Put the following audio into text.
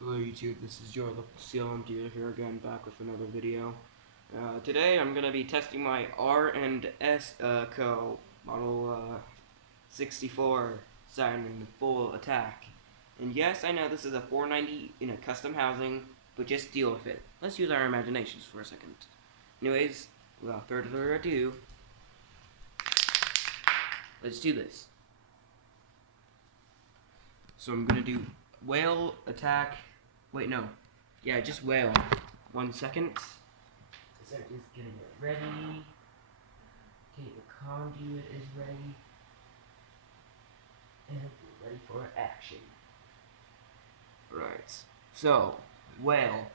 Hello YouTube, this is your local seal dealer here again, back with another video. Today I'm going to be testing my R&S Co. Model-64 siren in full attack. And yes, I know this is a $490 in a custom housing, but just deal with it. Let's use our imaginations for a second. Anyways, without further ado, let's do this. So I'm going to do whale attack. Wait, no. Yeah, just whale. 1 second. So just getting it ready. Okay, the conduit is ready. And we're ready for action. Right. So, whale.